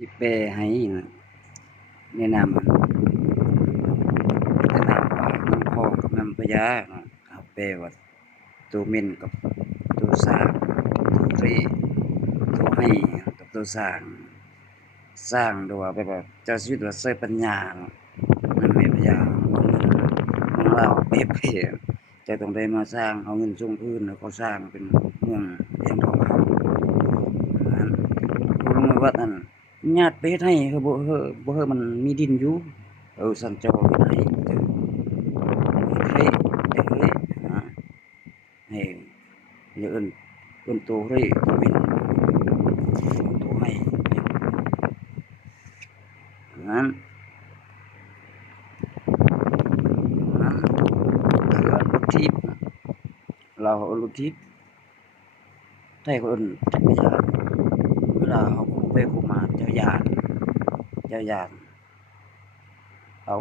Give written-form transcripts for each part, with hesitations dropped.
สิแปลให้แนะนำแนะนำว่าน้ำพองกับน้ำพญาเนาะเอาแปลว่าตัวเม่นกับตัวสร้างตัวเร่ตัวให้กับตัวสร้างสร้างโดยว่าแบบว่าเจ้าชีวิตว่าใช้ปัญญาเนาะนำแม่พญาเอาเงินของเราเป๊ะๆเจ้าต้องได้มาสร้างเอาเงินส่งคืนแล้วก็สร้างเป็นเมืองเรียงทองคำนั้นผู้ลงมือวัดนั่นญาติไปเฮ็ดให้คือบ่เฮ้อมันมีดินอยู่สั่นเจ้าเฮ็ดให้เจ้าเฮ็ดให้นะให้อย่าเอิ้นตัวเร่ตัวเม่นตัวให้นั้นนั้นคือรถทิพย์เราเอารถทิพย์ไทยเขาเอิ้นจักรยานเวลาเขาคู่ไปคู่มาเจ้าย่านเอา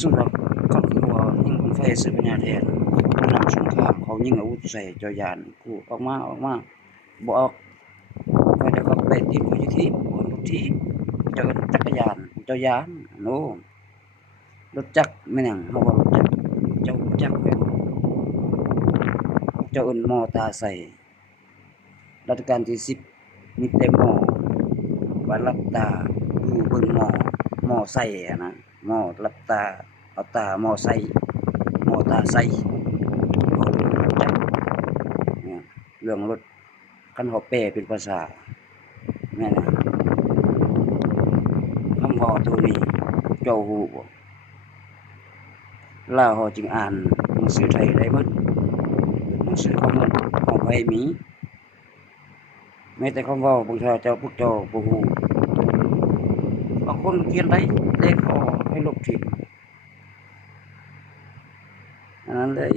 สำหรับก็คือว่ายิงคนไฟซื้อปัญญาแทนนำสงครามเขายิงอาวุธใส่เจ้าย่านกู้ออกมาบ่ออกก็จะเข้าไปทีมเขาอยู่ทีมบนรถทีมเจ้าจักรยานเจ้าย่านโน้รถจักรแม่นหยังเฮาว่ารถจักรเจ้ารู้จักแม่นบ่เจ้าเอิ้นมอตาใส่รัชกาลที่10มีแต่มอว่าหลับตาดูเบิ่งมอใส่อะนะมอหลับตาเอาตามอใส่มอตาใส่เขาเรียกรถจักรเนี่ยเรื่องรถคันเขาแปลเป็นภาษาแม่นนะคำเว้าตัวนี้เจ้าฮู้บ่ลาวเขาจึงอ่านหนังสือไทยได้เบิดหนังสือของไผมีแม้แต่คำเว้าพวกพวกเจ้าบ่ฮู้บางคนเขียนได้แต่เขาให้ลบทิ่มอันนั้นเลย